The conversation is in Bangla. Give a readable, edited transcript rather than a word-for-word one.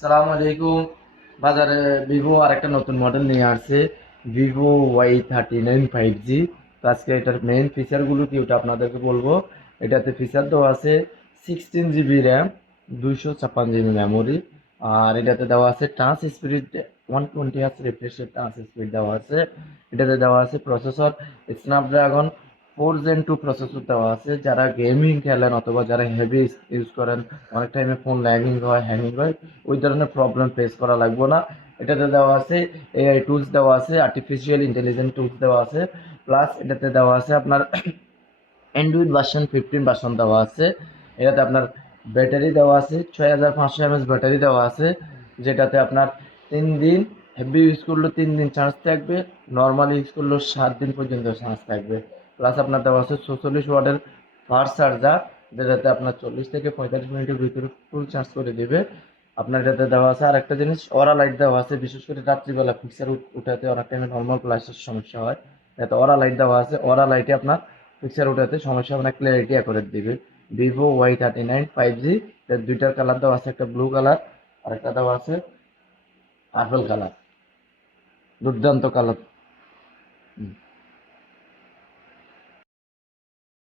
সালাম আলাইকুম। বাজারে ভিভো আরেকটা নতুন মডেল নিয়ে আসছে, ভিভো Y39 5G। তো আজকে এটার মেইন ফিচারগুলো কি ওটা আপনাদেরকে বলবো। এটাতে ফিচার দেওয়া আছে 16 GB র্যাম, 256 GB মেমোরি। আর এটাতে দেওয়া আছে টাচ স্পিড 120 Hz রিফ্রেশের টাচ স্পিড দেওয়া আছে। এটাতে দেওয়া আছে প্রসেসর স্ন্যাপড্রাগন 4 Gen 2 প্রসেসর দেওয়া আছে। যারা গেমিং খেলেন অথবা যারা হেভি ইউজ করেন, অনেক টাইমে ফোন ল্যাগিং হয়, হ্যাঙ্গিং হয়, ওই ধরনের প্রবলেম ফেস করা লাগবে না। এটাতে দেওয়া আছে এআই টুলস দেওয়া আছে, আর্টিফিশিয়াল ইন্টেলিজেন্স টুলস দেওয়া আছে। প্লাস এটাতে দেওয়া আছে আপনার অ্যান্ড্রয়েড ভার্সন 15 ভার্সন দেওয়া আছে। এটাতে আপনার ব্যাটারি দেওয়া আছে 6500 mAh ব্যাটারি দেওয়া আছে, যেটাতে আপনার 3 দিন, হেভি ইউজ করলে 3 দিন চার্জ থাকবে, নর্মাল ইউজ করলেও 7 দিন পর্যন্ত চার্জ থাকবে। প্লাস আপনার দেওয়া আছে 44 ওয়াটের ফাস্ট চার্জার, যেটাতে আপনার 40 থেকে 45 মিনিটের ভিতরে ফুল চার্জ করে দেবে। আপনার এটাতে দেওয়া আছে আর একটা জিনিস, অরা লাইট দেওয়া আছে, বিশেষ করে রাত্রিবেলা পিকচার উঠাতে অনেক টাইমে নর্মাল ফ্ল্যাশের সমস্যা হয়। এতে অরা লাইট দেওয়া আছে, অরা লাইটে আপনার পিকচার ওঠাতে সমস্যা হবে না, ক্লিয়ারিটি করে দিবে। ভিভো Y39 5G, এর দুইটার কালার দেওয়া আছে, একটা ব্লু কালার আর একটা দেওয়া আছে পার্পল কালার। দুর্দান্ত কালার।